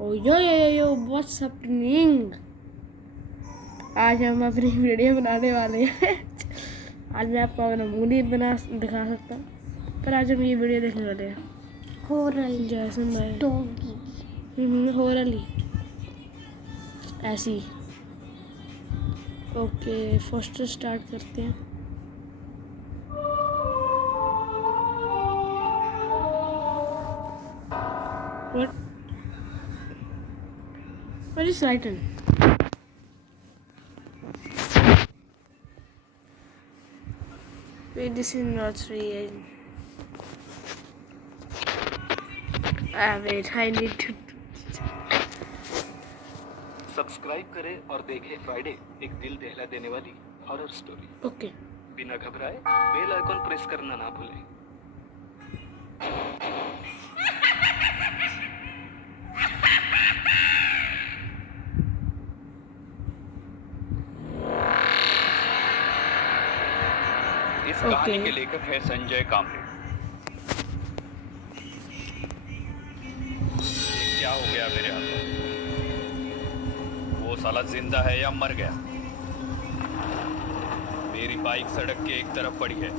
ओ yo what's happening. आज हम अपनी वीडियो बनाने वाले हैं। आज मैं आपको अपना मुंह नहीं बना दिखा सकता, पर आज हम ये वीडियो देखने वाले हैं। जैसन भाई होरली ऐसी। ओके फर्स्ट स्टार्ट करते हैं। What is written? Wait, this is not real. Wait, I need to. Subscribe करें और देखें फ्राइडे, एक दिल दहला देने वाली हॉरर स्टोरी। ओके बिना घबराए बेल आइकॉन प्रेस करना ना भूलें। इस कहानी के लेखक है संजय कामरे। क्या हो गया मेरे हाथों? वो साला जिंदा है या मर गया? मेरी बाइक सड़क के एक तरफ पड़ी है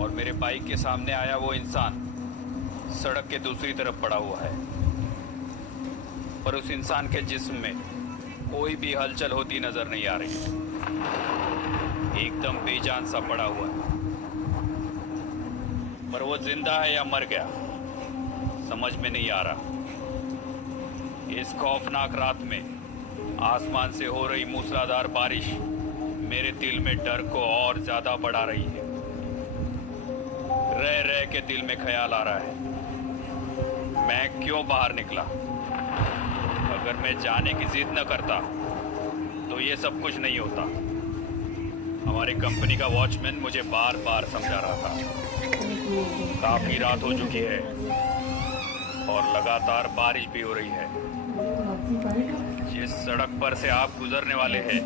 और मेरे बाइक के सामने आया वो इंसान सड़क के दूसरी तरफ पड़ा हुआ है, पर उस इंसान के जिस्म में कोई भी हलचल होती नजर नहीं आ रही। एकदम बेजान सा पड़ा हुआ है, पर वो जिंदा है या मर गया समझ में नहीं आ रहा। इस खौफनाक रात में आसमान से हो रही मूसलाधार बारिश मेरे दिल में डर को और ज्यादा बढ़ा रही है। रह रह के दिल में ख्याल आ रहा है, मैं क्यों बाहर निकला? अगर मैं जाने की जिद न करता तो ये सब कुछ नहीं होता। हमारी कंपनी का वॉचमैन मुझे बार बार समझा रहा था, काफी रात हो चुकी है और लगातार बारिश भी हो रही है। जिस सड़क पर से आप गुजरने वाले हैं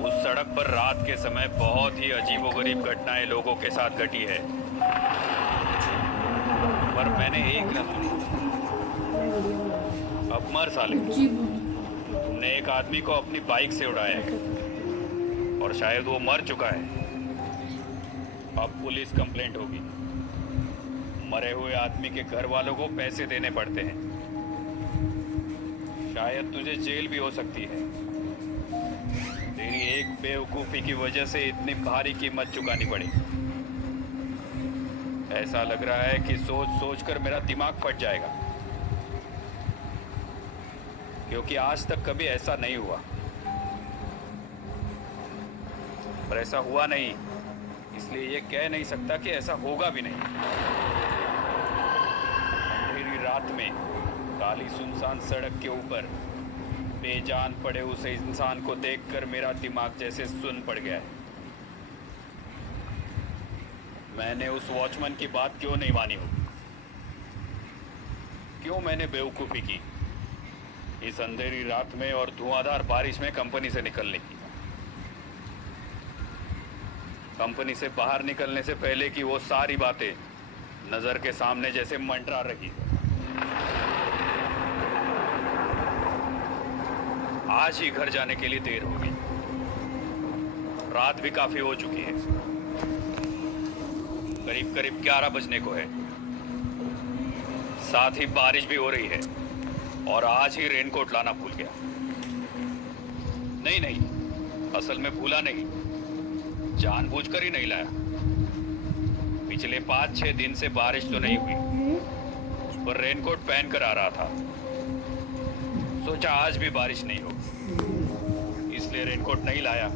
उस सड़क पर रात के समय बहुत ही अजीबोगरीब घटनाएं लोगों के साथ घटी है, पर मैंने एक न सुनी। अब मर साले, तुमने एक आदमी को अपनी बाइक से उड़ाया है और शायद वो मर चुका है। अब पुलिस कंप्लेंट होगी। मरे हुए आदमी के घर वालों को पैसे देने पड़ते हैं। शायद तुझे जेल भी हो सकती है। तेरी एक बेवकूफ़ी की वजह से इतनी भारी कीमत चुकानी पड़ी। ऐसा लग रहा है कि सोच सोच कर मेरा दिमाग फट जाएगा, क्योंकि आज तक कभी ऐसा नहीं हुआ। पर ऐसा हुआ नहीं, इसलिए ये कह नहीं सकता कि ऐसा होगा भी नहीं। अंधेरी रात में काली सुनसान सड़क के ऊपर बेजान पड़े उस इंसान को देखकर मेरा दिमाग जैसे सुन पड़ गया है। मैंने उस वॉचमैन की बात क्यों नहीं मानी हो? क्यों मैंने बेवकूफ़ी की इस अंधेरी रात में और धुआंधार बारिश में कंपनी से निकलने की? कंपनी से बाहर निकलने से पहले की वो सारी बातें नजर के सामने जैसे मंडरा रही है। आज ही घर जाने के लिए देर होगी, रात भी काफी हो चुकी है। करीब करीब 11 बजने को है, साथ ही बारिश भी हो रही है और आज ही रेनकोट लाना भूल गया। नहीं, असल में भूला नहीं, जानबूझकर ही नहीं लाया। पिछले 5-6 दिन से बारिश तो नहीं हुई, उस पर रेनकोट पहन कर आ रहा था। सोचा आज भी बारिश नहीं होगी, इसलिए रेनकोट नहीं लाया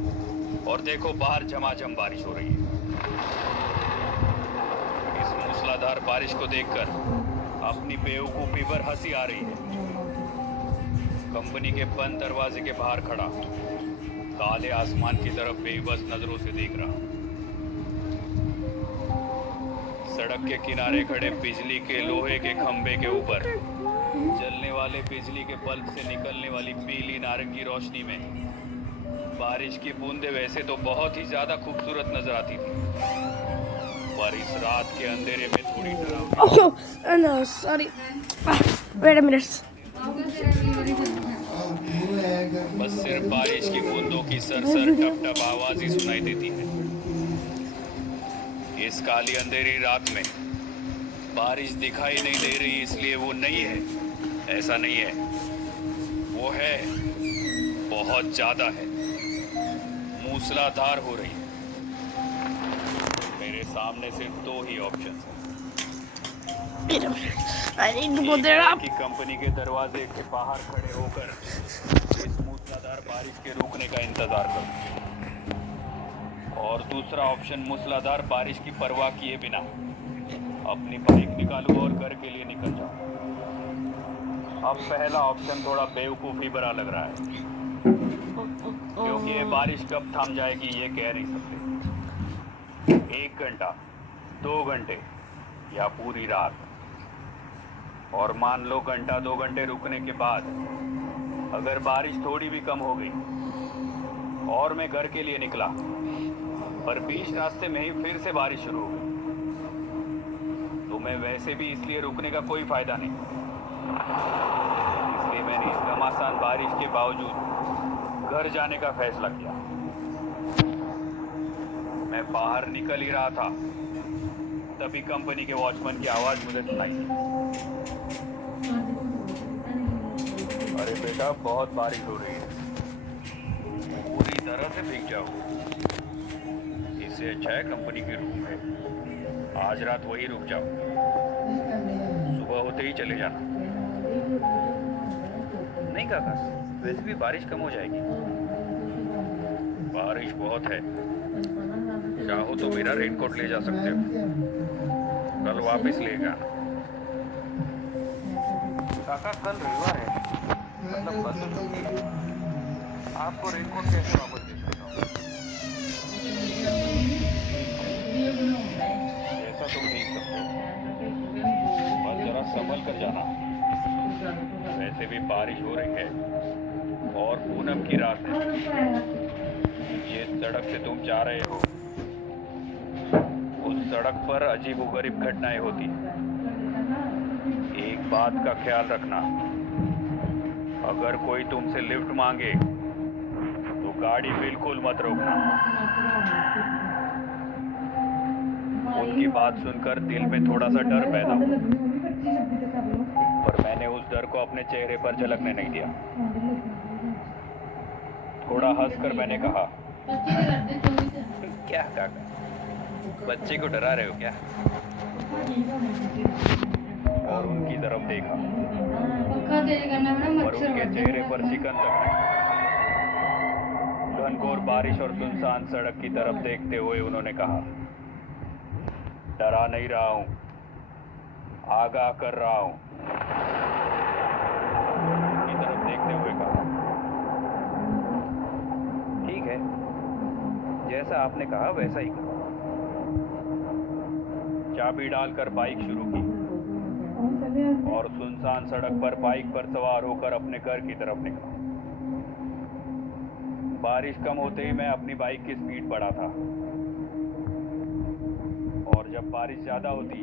और देखो बाहर झमाझम बारिश हो रही है। इस मूसलाधार बारिश को देखकर अपनी बेवकूफी पर हंसी आ रही है। कंपनी के बंद दरवाजे के बाहर खड़ा काले आसमान की तरफ बेबस नजरों से देख रहा। सड़क के किनारे खड़े बिजली के लोहे के खंभे के ऊपर जलने वाले बिजली के बल्ब से निकलने वाली पीली नारंगी रोशनी में बारिश की बूंदें वैसे तो बहुत ही ज्यादा खूबसूरत नजर आती थी, पर इस रात के अंधेरे में थोड़ी पूरी तरह oh no sorry, wait a minute. बस सिर्फ बारिश की बूंदों की सरसर टप टप आवाज ही सुनाई देती है। इस काली अंधेरी रात में बारिश दिखाई नहीं दे रही इसलिए वो नहीं है, ऐसा नहीं है। वो है, बहुत ज्यादा है, मूसलाधार हो रही है। मेरे सामने सिर्फ दो ही ऑप्शन हैं। आई नीड टू गो एक देयर है अप। कि कंपनी के दरवाजे के बाहर खड़े होकर इस मूसलाधार बारिश के रुकने का इंतजार करूं, और दूसरा ऑप्शन मूसलाधार बारिश की परवाह किए बिना अपनी बाइक निकालूं और घर के लिए निकल जाऊं। अब पहला ऑप्शन थोड़ा बेवकूफ़ी भरा लग रहा है, क्योंकि ये बारिश कब थम जाएगी ये कह नहीं सकते। 1 घंटा, 2 घंटे या पूरी रात। और मान लो घंटा 2 घंटे रुकने के बाद अगर बारिश थोड़ी भी कम हो गई और मैं घर के लिए निकला, पर बीच रास्ते में ही फिर से बारिश शुरू हो गई, तो मैं वैसे भी इसलिए रुकने का कोई फायदा नहीं। इसलिए मैंने इस घमासान बारिश के बावजूद घर जाने का फैसला किया। मैं बाहर निकल ही रहा था, तभी कंपनी के वॉचमैन की आवाज मुझे सुनाई। अरे बेटा, बहुत बारिश हो रही है, पूरी तरह से भीग जाओ। इससे अच्छा है कंपनी की रूम है, आज रात वही रुक जाओ, सुबह होते ही चले जाना। नहीं काका, वैसे भी बारिश कम हो जाएगी। बारिश बहुत है, चाहो तो मेरा रेनकोट ले जा सकते हो, कल वापस लेगा। काका, कल रविवार है, मतलब कल तो छुट्टी है, आपको रेनकोट कैसे वापस दे सकता हूँ? जैसा तुम देख सकते हो, बस जरा संभल कर जाना। वैसे भी बारिश हो रही है और पूनम की रात है। जिस सड़क से तुम जा रहे हो उस सड़क पर अजीबोगरीब घटनाएं होती हैं। एक बात का ख्याल रखना, अगर कोई तुमसे लिफ्ट मांगे तो गाड़ी बिल्कुल मत रोकना। उनकी बात सुनकर दिल में थोड़ा सा डर पैदा हुआ, पर मैंने उस डर को अपने चेहरे पर झलकने नहीं दिया। थोड़ा हंसकर मैंने कहा, क्या काका, बच्चे को डरा रहे हो क्या? और उनकी तरफ देखा, पर उनके चेहरे पर सिकन तक नहीं। घनघोर बारिश और सुनसान सड़क की तरफ देखते हुए उन्होंने कहा, डरा नहीं रहा हूं, आगाह कर रहा हूं। उनकी तरफ देखते हुए कहा, ठीक है, जैसा आपने कहा वैसा ही करो। चाबी डालकर बाइक शुरू की और सुनसान सड़क पर बाइक पर सवार होकर अपने घर की तरफ निकला। बारिश कम होते ही मैं अपनी बाइक की स्पीड बढ़ा था, और जब बारिश ज़्यादा होती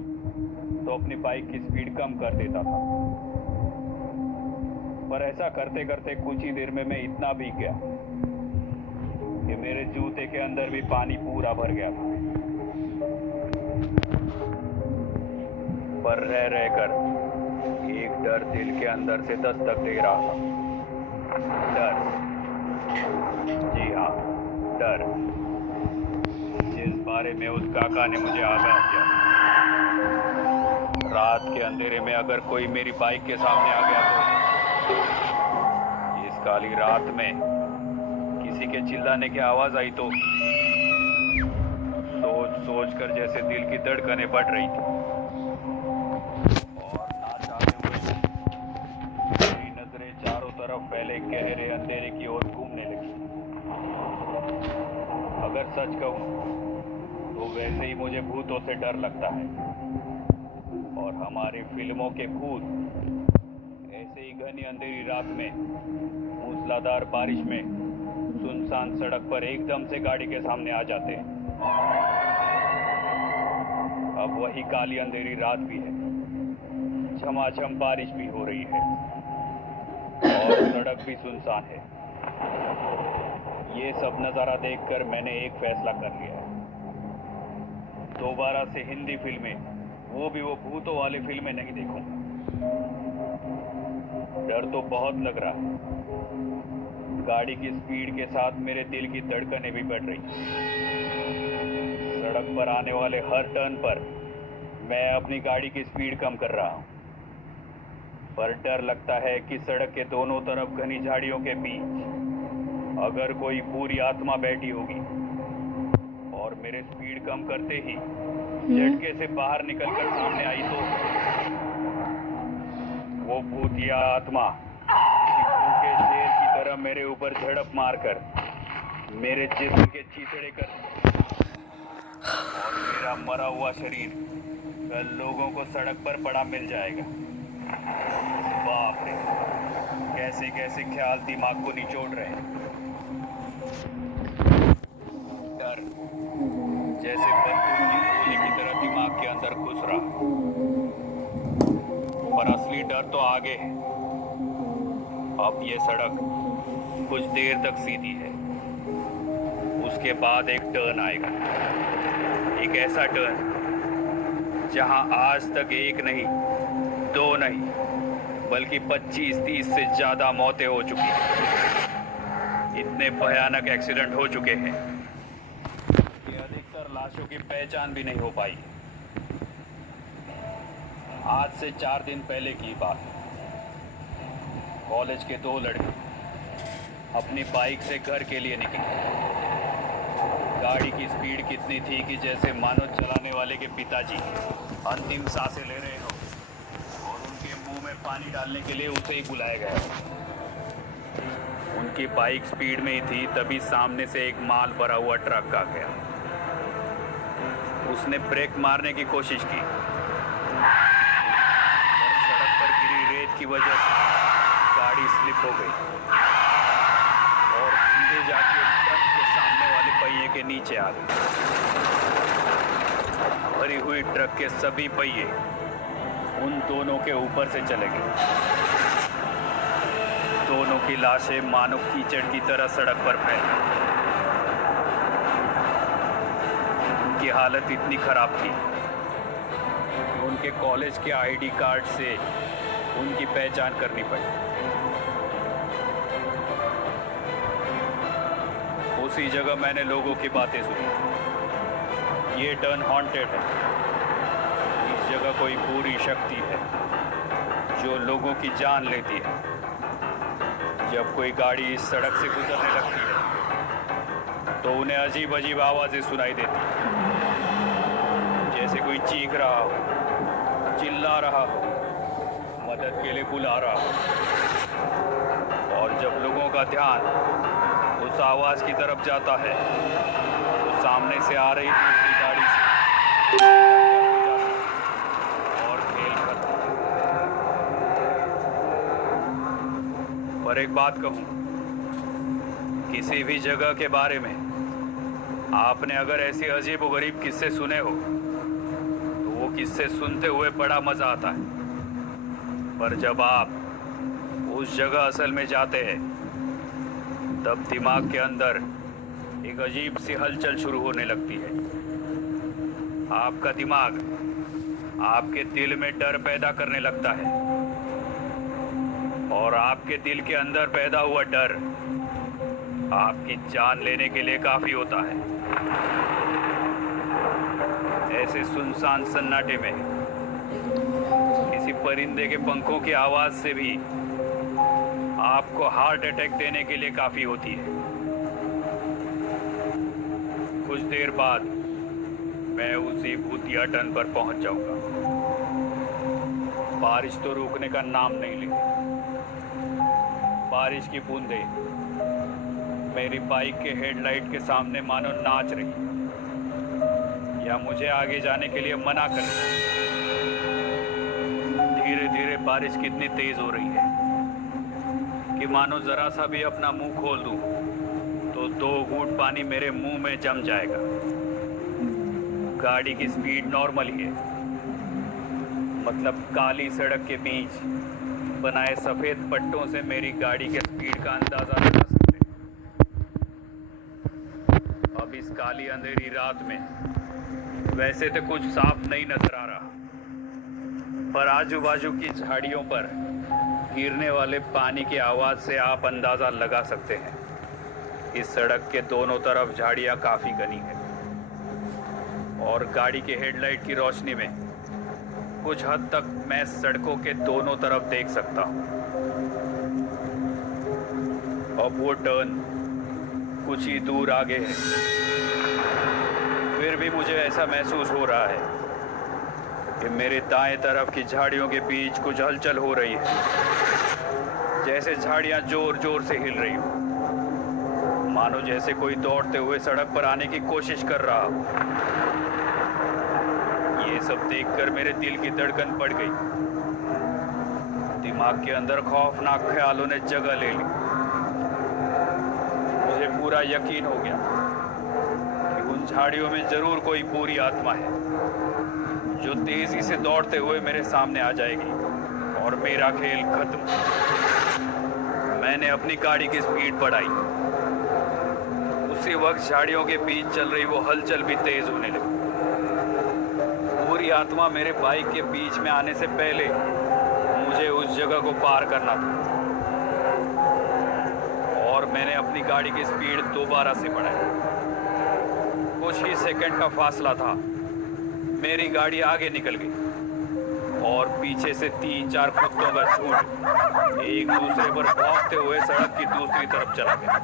तो अपनी बाइक की स्पीड कम कर देता था। पर ऐसा करते करते कुछ ही देर में मैं इतना भीग गया कि मेरे जूते के अंदर भी पानी पूरा भर गया था। पर रह रहकर एक डर दिल के अंदर से दस्तक दे रहा था। डर, जी हाँ, डर, जिस बारे में उस काका ने मुझे आगाह किया। रात के अंधेरे में अगर कोई मेरी बाइक के सामने आ गया तो, इस काली रात में किसी के चिल्लाने की आवाज आई तो, सोच सोच कर जैसे दिल की धड़कनें बढ़ रही थी, और ना चाहते हुए मेरी नजरें चारों तरफ फैले गहरे अंधेरे की ओर घूमने लगी। अगर सच कहूं तो वैसे ही मुझे भूतों से डर लगता है, और हमारी फिल्मों के भूत ऐसे ही घनी अंधेरी रात में मूसलाधार बारिश में सुनसान सड़क पर एकदम से गाड़ी के सामने आ जाते हैं। अब वही काली अंधेरी रात भी है, झमाझम बारिश भी हो रही है और सड़क भी सुनसान है। ये सब नज़ारा देखकर मैंने एक फैसला कर लिया है, दोबारा से हिंदी फिल्में, वो भी वो भूतों वाली फिल्में नहीं देखूंगा। डर तो बहुत लग रहा है, गाड़ी की स्पीड के साथ मेरे दिल की धड़कनें भी बढ़ रही हैं। सड़क पर आने वाले हर टर्न पर मैं अपनी गाड़ी की स्पीड कम कर रहा हूँ, पर डर लगता है कि सड़क के दोनों तरफ घनी झाड़ियों के बीच अगर कोई बुरी आत्मा बैठी होगी और मेरे स्पीड कम करते ही झटके से बाहर निकलकर सामने आई तो वो भूतिया आत्मा के शेर की तरह मेरे ऊपर झड़प मारकर मेरे जिस्म के चीथड़े कर और मेरा मरा हुआ शरीर कल लोगों को सड़क पर पड़ा मिल जाएगा। बाप रे, कैसे कैसे ख्याल दिमाग को निचोड़ रहे हैं। डर जैसे बंदूक की गोली की तरह दिमाग के अंदर घुस रहा, पर असली डर तो आगे है। अब ये सड़क कुछ देर तक सीधी है, उसके बाद एक टर्न आएगा, एक ऐसा टर्न जहां आज तक एक नहीं, दो नहीं, बल्कि 25-30 से ज्यादा मौतें हो चुकी हैं। इतने भयानक एक्सीडेंट हो चुके हैं कि अधिकतर लाशों की पहचान भी नहीं हो पाई। आज से 4 दिन पहले की बात, कॉलेज के 2 लड़के अपनी बाइक से घर के लिए निकले। गाड़ी की स्पीड कितनी थी कि जैसे मानो चलाने वाले के पिताजी अंतिम सांसें ले रहे हो और उनके मुंह में पानी डालने के लिए उसे ही बुलाया गया। उनकी बाइक स्पीड में ही थी, तभी सामने से एक माल भरा हुआ ट्रक आ गया। उसने ब्रेक मारने की कोशिश की, पर सड़क पर गिरी रेत की वजह से गाड़ी स्लिप हो गई और सीधे जाके ट्रक के सामने वाले पहिए के नीचे आ गई। भरी हुई ट्रक के सभी पहिए उन दोनों के ऊपर से चले गए। दोनों की लाशें मानो कीचड़ की तरह सड़क पर फैल गई। उनकी हालत इतनी खराब थी कि उनके कॉलेज के आईडी कार्ड से उनकी पहचान करनी पड़ी। उसी जगह मैंने लोगों की बातें सुनी। ये टर्न हॉन्टेड है, इस जगह कोई बुरी शक्ति है जो लोगों की जान लेती है। जब कोई गाड़ी इस सड़क से गुजरने लगती है तो उन्हें अजीब अजीब आवाजें सुनाई देती हैं, जैसे कोई चीख रहा हो, चिल्ला रहा हो, मदद के लिए बुला रहा हो। और जब लोगों का ध्यान उस आवाज की तरफ जाता है तो सामने से आ रही दूसरी गाड़ी से और खेल खत्म। पर एक बात कहूं, किसी भी जगह के बारे में आपने अगर ऐसी अजीबोगरीब किस्से सुने हो तो वो किस्से सुनते हुए बड़ा मजा आता है, पर जब आप उस जगह असल में जाते हैं तब दिमाग के अंदर एक अजीब सी हलचल शुरू होने लगती है। आपका दिमाग आपके दिल में डर पैदा करने लगता है और आपके दिल के अंदर पैदा हुआ डर आपकी जान लेने के लिए काफी होता है। ऐसे सुनसान सन्नाटे में किसी परिंदे के पंखों की आवाज से भी आपको हार्ट अटैक देने के लिए काफी होती है। कुछ देर बाद मैं उसी भूतिया टर्न पर पहुंच जाऊंगा। बारिश तो रुकने का नाम नहीं लेती। बारिश की बूंदें मेरी बाइक के हेडलाइट के सामने मानो नाच रही या मुझे आगे जाने के लिए मना कर रही। धीरे धीरे बारिश कितनी तेज हो रही है कि मानो जरा सा भी अपना मुंह खोल दूं तो 2 घूंट पानी मेरे मुंह में जम जाएगा। गाड़ी की स्पीड नॉर्मल ही है, मतलब काली सड़क के बीच बनाए सफेद पट्टों से मेरी गाड़ी के स्पीड का अंदाजा लगा सकते हैं। अब इस काली अंधेरी रात में वैसे तो कुछ साफ नहीं नजर आ रहा, पर आजू बाजू की झाड़ियों पर गिरने वाले पानी की आवाज से आप अंदाजा लगा सकते हैं। इस सड़क के दोनों तरफ झाड़ियां काफी घनी है और गाड़ी के हेडलाइट की रोशनी में कुछ हद तक मैं सड़कों के दोनों तरफ देख सकता हूं। अब वो टर्न कुछ ही दूर आगे है, फिर भी मुझे ऐसा महसूस हो रहा है कि मेरे दाएं तरफ की झाड़ियों के बीच कुछ हलचल हो रही है, जैसे झाड़ियां जोर जोर से हिल रही हो, मानो जैसे कोई दौड़ते हुए सड़क पर आने की कोशिश कर रहा हो। ये सब देखकर मेरे दिल की धड़कन बढ़ गई। दिमाग के अंदर खौफनाक ख्यालों ने जगह ले ली। मुझे पूरा यकीन हो गया कि उन झाड़ियों में जरूर कोई बुरी आत्मा है जो तेजी से दौड़ते हुए मेरे सामने आ जाएगी और मेरा खेल खत्म। मैंने अपनी गाड़ी की स्पीड बढ़ाई। उसी वक्त झाड़ियों के बीच चल रही वो हलचल भी तेज होने लगी। बुरी आत्मा मेरे बाइक के बीच में आने से पहले मुझे उस जगह को पार करना था और मैंने अपनी गाड़ी की स्पीड दोबारा से बढ़ाई। कुछ ही सेकंड का फासला था, मेरी गाड़ी आगे निकल गई और पीछे से 3-4 कुत्तों का झुंड एक दूसरे पर भौंकते हुए सड़क की दूसरी तरफ चला गया।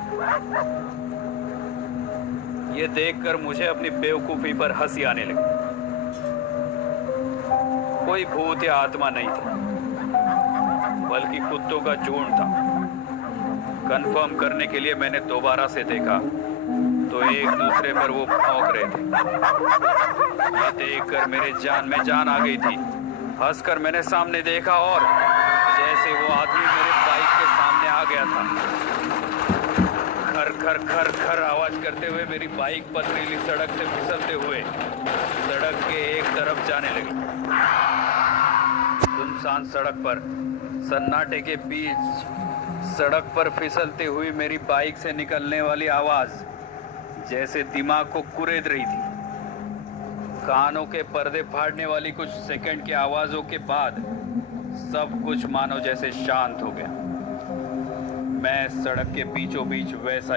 ये देखकर मुझे अपनी बेवकूफी पर हंसी आने लगी। कोई भूत या आत्मा नहीं था, बल्कि कुत्तों का झुंड था। कंफर्म करने के लिए मैंने दोबारा से देखा तो एक दूसरे पर वो भौंक रहे थे। ये देखकर मेरे जान में जान आ गई थी। हंसकर मैंने सामने देखा और जैसे वो आदमी मेरे बाइक के सामने आ गया था, खर खर खर खर आवाज करते हुए मेरी बाइक पथरीली सड़क से फिसलते हुए सड़क के एक तरफ जाने लगी। सुनसान सड़क पर सन्नाटे के बीच सड़क पर फिसलती हुई मेरी बाइक से निकलने वाली आवाज जैसे दिमाग को कुरेद रही थी। कानों के पर्दे फाड़ने वाली कुछ सेकंड की आवाजों के बाद सब कुछ मानो जैसे शांत हो गया। मैं सड़क के बीचों बीच वैसा